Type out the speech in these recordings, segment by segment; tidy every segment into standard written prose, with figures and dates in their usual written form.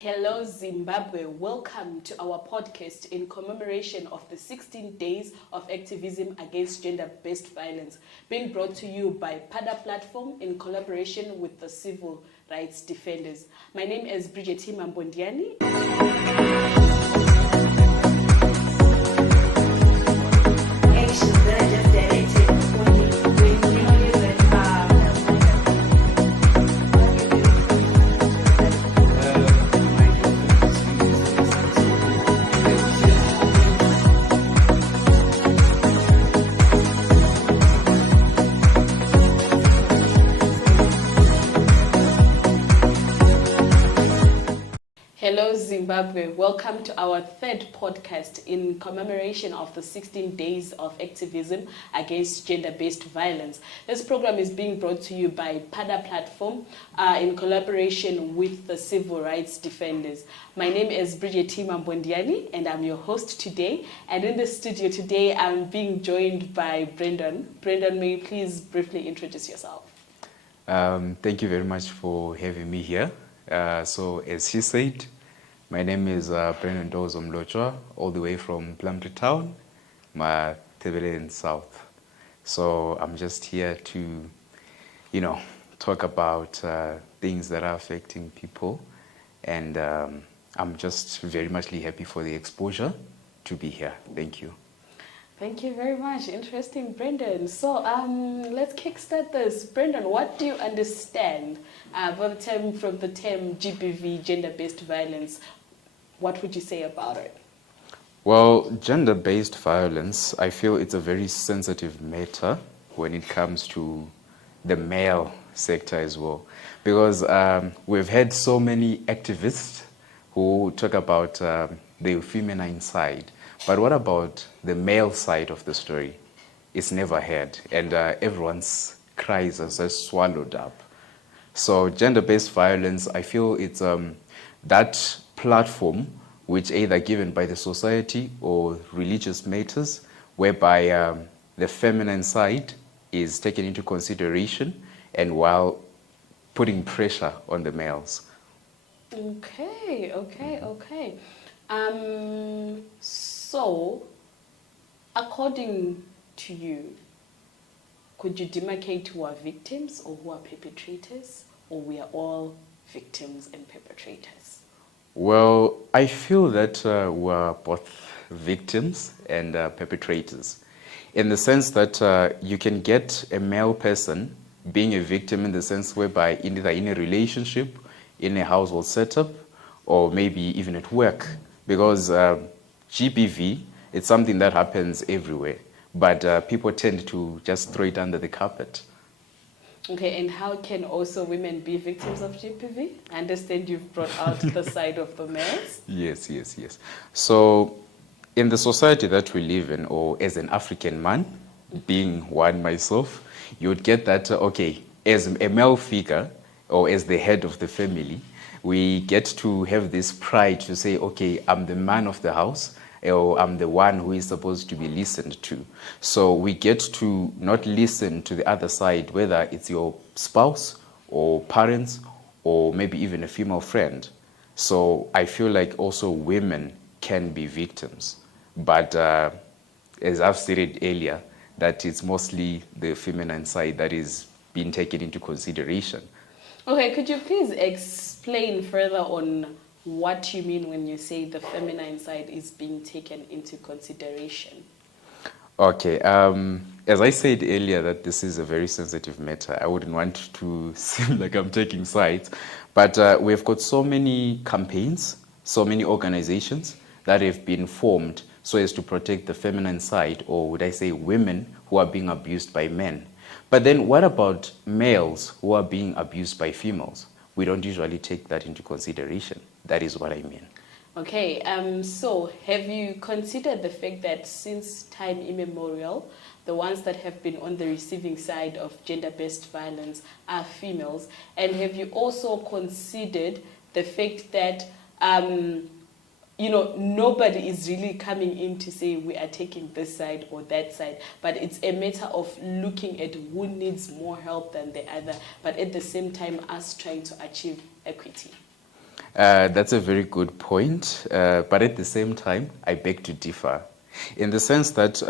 Hello Zimbabwe, welcome to our podcast in commemoration of the 16 Days of Activism against Gender-Based Violence, being brought to you by PADA Platform in collaboration with the Civil Rights Defenders. My name is Bridget Mbondiani. Hello Zimbabwe, welcome to our third podcast in commemoration of the 16 Days of Activism against Gender-Based Violence. This program is being brought to you by PADA Platform in collaboration with the Civil Rights Defenders. My name is Bridget Mbondiani and I'm your host today. And in the studio today, I'm being joined by Brendan. Brendan, may you please briefly introduce yourself? Thank you very much for having me here. So as she said, my name is Brendan Mlochwa, all the way from Plumtree Town, Matebele South. So I'm just here to, talk about things that are affecting people. And I'm just very much happy for the exposure to be here. Thank you. Thank you very much. Interesting, Brendan. So let's kickstart this. Brendan, what do you understand from the term GBV, gender-based violence? What would you say about it? Well, gender-based violence, I feel it's a very sensitive matter when it comes to the male sector as well. Because we've had so many activists who talk about the feminine side. But what about the male side of the story? It's never heard, and everyone's cries are just swallowed up. So gender-based violence, I feel it's that platform which either given by the society or religious matters, whereby the feminine side is taken into consideration and while putting pressure on the males. Okay. So, according to you, could you demarcate who are victims or who are perpetrators, or we are all victims and perpetrators? Well, I feel that we're both victims and perpetrators, in the sense that you can get a male person being a victim in the sense whereby either in a relationship, in a household setup, or maybe even at work, because GBV, it's something that happens everywhere, but people tend to just throw it under the carpet. Okay, and how can also women be victims of GBV? I understand you've brought out the side of the males. Yes. So, in the society that we live in, or as an African man, being one myself, you would get that, as a male figure, or as the head of the family, we get to have this pride to say, I'm the man of the house, or I'm the one who is supposed to be listened to. So we get to not listen to the other side, whether it's your spouse or parents or maybe even a female friend. So I feel like also women can be victims. But as I've stated earlier, that it's mostly the feminine side that is being taken into consideration. Okay, could you please explain further on what you mean when you say the feminine side is being taken into consideration? Okay, as I said earlier that this is a very sensitive matter, I wouldn't want to seem like I'm taking sides, but we've got so many campaigns, so many organizations that have been formed so as to protect the feminine side, or would I say women who are being abused by men. But then what about males who are being abused by females? We don't usually take that into consideration. That is what I mean. Okay, so have you considered the fact that since time immemorial, the ones that have been on the receiving side of gender-based violence are females? And have you also considered the fact that nobody is really coming in to say we are taking this side or that side, but it's a matter of looking at who needs more help than the other, but at the same time us trying to achieve equity? That's a very good point. But at the same time, I beg to differ in the sense that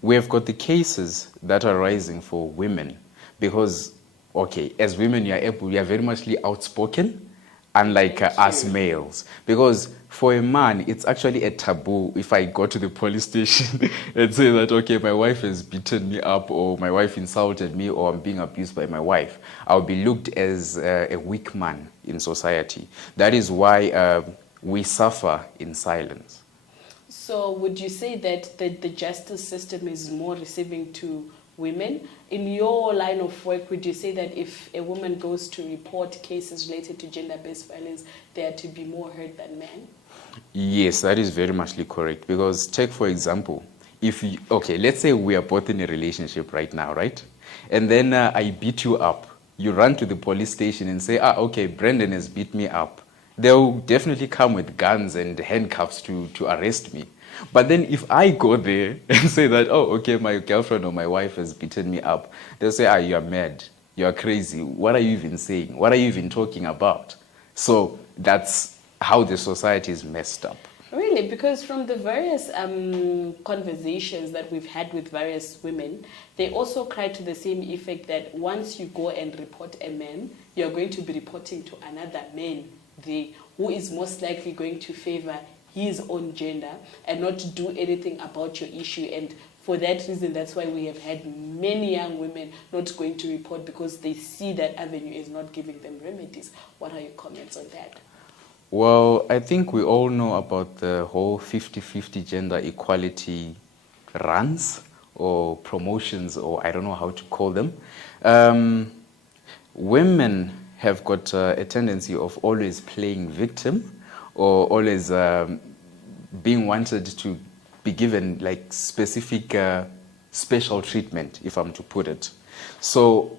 we have got the cases that are rising for women because, okay, as women, you are very much outspoken, unlike us males. Because for a man, it's actually a taboo if I go to the police station and say that, okay, my wife has beaten me up, or my wife insulted me, or I'm being abused by my wife. I'll be looked as a weak man in society. That is why we suffer in silence. So would you say that the justice system is more receiving to women? In your line of work, would you say that if a woman goes to report cases related to gender-based violence, they are to be more heard than men? Yes, that is very much correct. Because take, for example, okay, let's say we are both in a relationship right now, right? And then I beat you up. You run to the police station and say, okay, Brendan has beat me up. They'll definitely come with guns and handcuffs to arrest me. But then if I go there and say that, okay, my girlfriend or my wife has beaten me up, they'll say, you are mad. You are crazy. What are you even saying? What are you even talking about? So that's how the society is messed up. Really? Because from the various conversations that we've had with various women, they also cry to the same effect that once you go and report a man, you're going to be reporting to another man there who is most likely going to favor his own gender and not do anything about your issue. And for that reason, that's why we have had many young women not going to report, because they see that avenue is not giving them remedies. What are your comments on that? Well, I think we all know about the whole 50-50 gender equality runs or promotions, or I don't know how to call them. Women have got a tendency of always playing victim, or always being wanted to be given like specific special treatment, if I'm to put it. So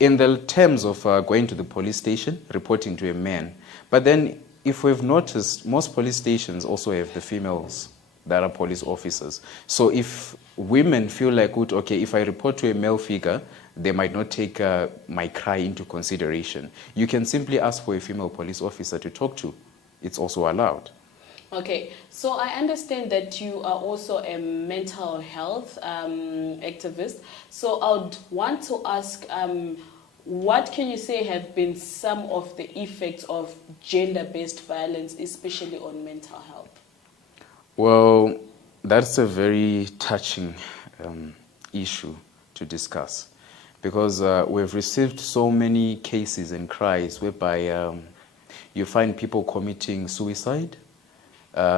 in the terms of going to the police station, reporting to a man, but then if we've noticed, most police stations also have the females that are police officers. So if women feel like, okay, if I report to a male figure, they might not take my cry into consideration, you can simply ask for a female police officer to talk to. It's also allowed. Okay, so I understand that you are also a mental health activist. So I would want to ask, what can you say have been some of the effects of gender-based violence, especially on mental health? Well, that's a very touching issue to discuss, because we've received so many cases and cries whereby you find people committing suicide.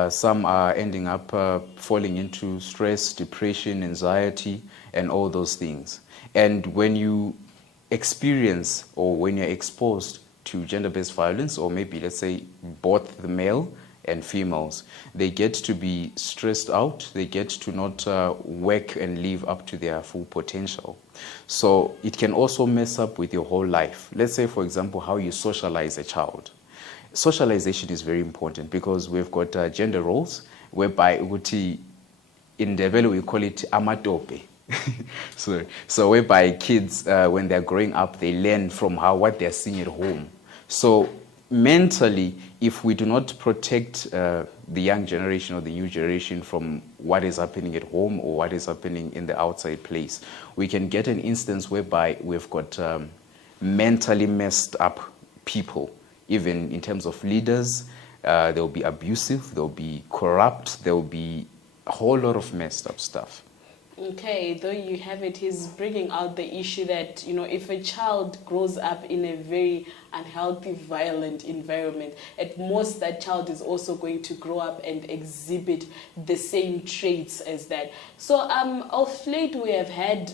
Some are ending up falling into stress, depression, anxiety, and all those things. And when you experience, or when you're exposed to gender-based violence, or maybe let's say both the male and females, they get to be stressed out, they get to not work and live up to their full potential. So it can also mess up with your whole life. Let's say, for example, how you socialize a child. Socialization is very important, because we've got gender roles whereby in Ndebele we call it amatope. so whereby kids, when they're growing up, they learn from what they're seeing at home. So mentally, if we do not protect the young generation or the new generation from what is happening at home or what is happening in the outside place, we can get an instance whereby we've got mentally messed up people. Even in terms of leaders, they'll be abusive, they'll be corrupt, there'll be a whole lot of messed up stuff. Okay, though you have it, he's bringing out the issue that, if a child grows up in a very unhealthy, violent environment, at most that child is also going to grow up and exhibit the same traits as that. So of late we have had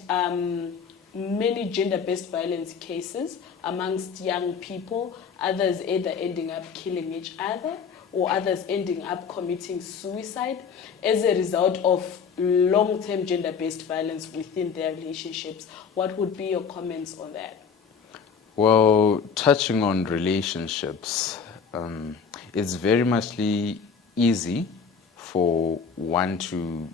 many gender-based violence cases amongst young people, others either ending up killing each other or others ending up committing suicide as a result of long-term gender-based violence within their relationships. What would be your comments on that? Well, touching on relationships, it's very much easy for one to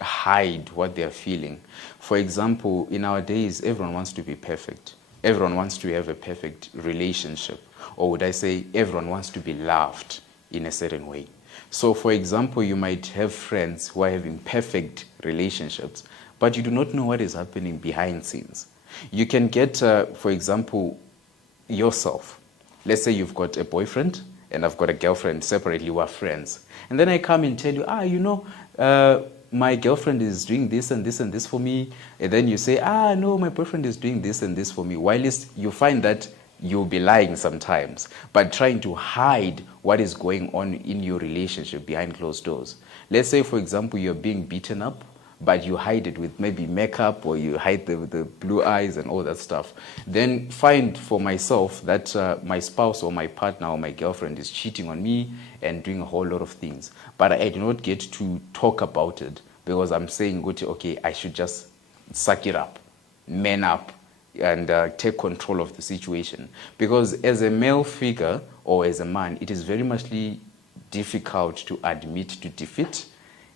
hide what they're feeling. For example, in our days, everyone wants to be perfect. Everyone wants to have a perfect relationship. or would I say everyone wants to be loved in a certain way. So, for example, you might have friends who are having perfect relationships, but you do not know what is happening behind scenes. You can get, for example, yourself. Let's say you've got a boyfriend and I've got a girlfriend separately, we're friends. And then I come and tell you, my girlfriend is doing this and this and this for me. And then you say, no, my boyfriend is doing this and this for me. While you find that you'll be lying sometimes, but trying to hide what is going on in your relationship behind closed doors. Let's say, for example, you're being beaten up, but you hide it with maybe makeup, or you hide the blue eyes and all that stuff. Then find for myself that my spouse or my partner or my girlfriend is cheating on me and doing a whole lot of things. But I do not get to talk about it because I'm saying, okay, I should just suck it up, man up, and take control of the situation. Because as a male figure or as a man, it is very much difficult to admit to defeat.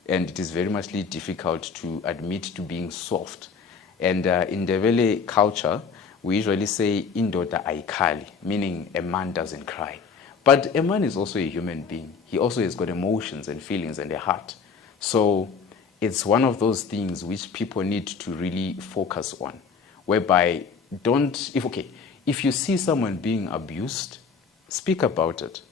And it is very much difficult to admit to being soft. And in the Vele culture, we usually say, indoda aikali, meaning a man doesn't cry. But a man is also a human being. He also has got emotions and feelings and a heart. So it's one of those things which people need to really focus on, whereby if you see someone being abused, speak about it.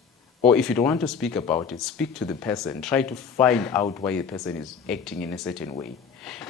Or if you don't want to speak about it, speak to the person. Try to find out why the person is acting in a certain way.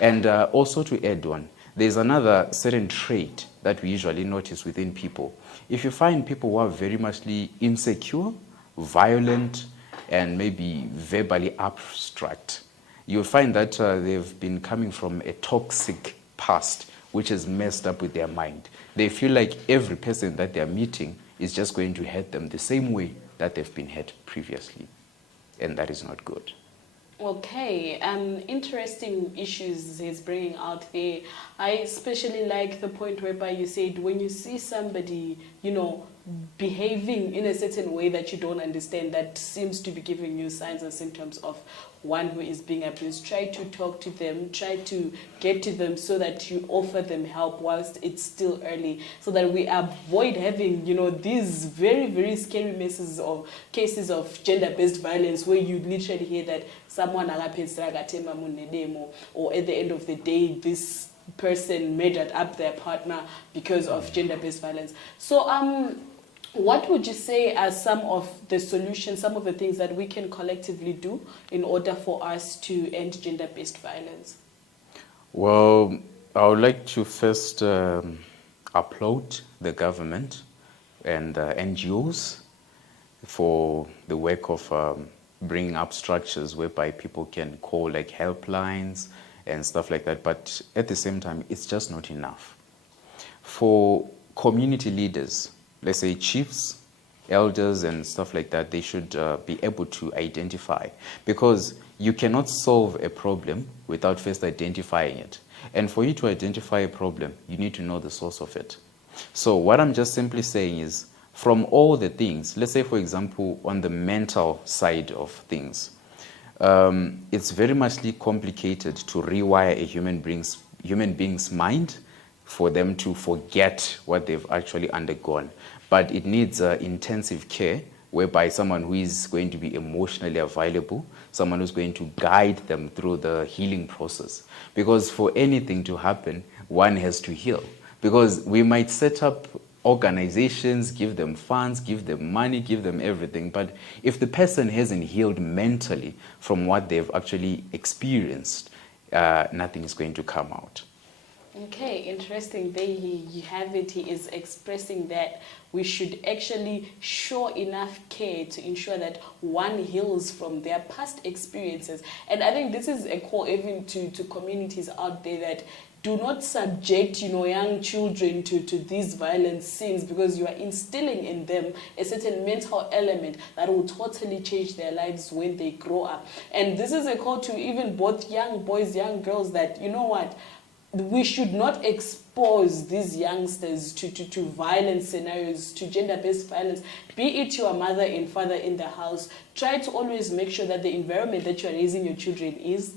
And also to add on, there's another certain trait that we usually notice within people. If you find people who are very much insecure, violent, and maybe verbally abstract, you'll find that they've been coming from a toxic past, which has messed up with their mind. They feel like every person that they're meeting is just going to hurt them the same way that they've been hurt previously, and that is not good. Okay, interesting issues he's bringing out there. I especially like the point whereby you said when you see somebody, behaving in a certain way that you don't understand, that seems to be giving you signs and symptoms of one who is being abused, try to talk to them, try to get to them so that you offer them help whilst it's still early, so that we avoid having, these very, very scary cases of gender-based violence where you literally hear that someone or at the end of the day, this person murdered up their partner because of gender-based violence. So, what would you say are some of the solutions, some of the things that we can collectively do in order for us to end gender-based violence? Well, I would like to first applaud the government and NGOs for the work of bringing up structures whereby people can call like helplines and stuff like that. But at the same time, it's just not enough. For community leaders, let's say chiefs, elders and stuff like that, they should be able to identify, because you cannot solve a problem without first identifying it. And for you to identify a problem, you need to know the source of it. So what I'm just simply saying is, from all the things, let's say for example, on the mental side of things, it's very much complicated to rewire a human being's mind for them to forget what they've actually undergone. But it needs intensive care, whereby someone who is going to be emotionally available, someone who's going to guide them through the healing process. Because for anything to happen, one has to heal. Because we might set up organizations, give them funds, give them money, give them everything, but if the person hasn't healed mentally from what they've actually experienced, nothing is going to come out. Okay, interesting. There you have it. He is expressing that we should actually show enough care to ensure that one heals from their past experiences. And I think this is a call even to communities out there that do not subject, young children to these violent scenes, because you are instilling in them a certain mental element that will totally change their lives when they grow up. And this is a call to even both young boys, young girls, that, we should not expose these youngsters to violent scenarios, to gender-based violence. Be it your mother and father in the house, try to always make sure that the environment that you are raising your children is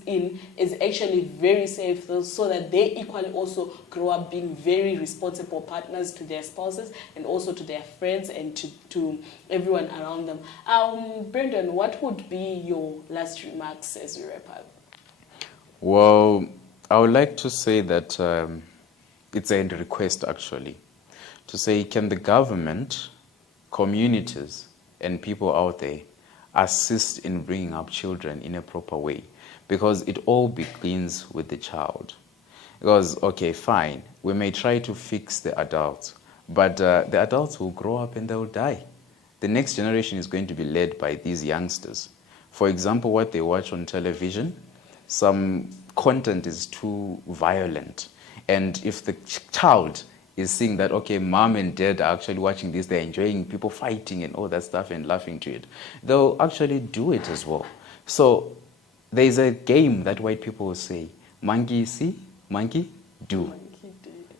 actually very safe, so that they equally also grow up being very responsible partners to their spouses and also to their friends and to everyone around them. Brendan, what would be your last remarks as we wrap up? Well, I would like to say that it's a request, actually, to say, can the government, communities, and people out there assist in bringing up children in a proper way? Because it all begins with the child. Because, okay, fine, we may try to fix the adults, but the adults will grow up and they'll die. The next generation is going to be led by these youngsters. For example, what they watch on television, some content is too violent. And if the child is seeing that, okay, mom and dad are actually watching this, they're enjoying people fighting and all that stuff and laughing to it, they'll actually do it as well. So there's a game that white people will say, monkey see, monkey do. Okay.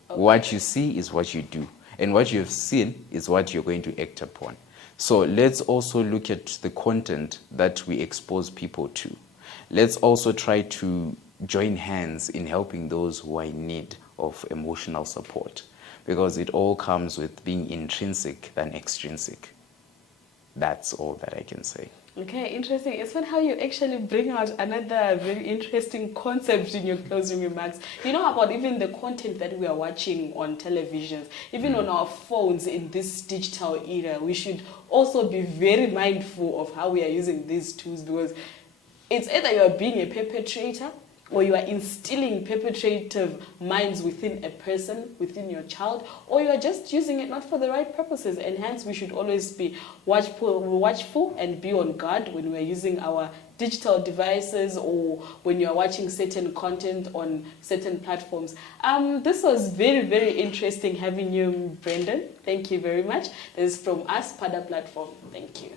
What you see is what you do. And what you've seen is what you're going to act upon. So let's also look at the content that we expose people to. Let's also try to join hands in helping those who are in need of emotional support, because it all comes with being intrinsic than extrinsic. That's all that I can say. Okay, interesting. It's fun how you actually bring out another very interesting concept in your closing remarks. You know about even the content that we are watching on televisions, even on our phones in this digital era. We should also be very mindful of how we are using these tools, because it's either you are being a perpetrator or you are instilling perpetrative minds within a person, within your child, or you are just using it not for the right purposes. And hence, we should always be watchful and be on guard when we are using our digital devices or when you are watching certain content on certain platforms. This was very, very interesting having you, Brendan. Thank you very much. This is from us, Pada Platform. Thank you.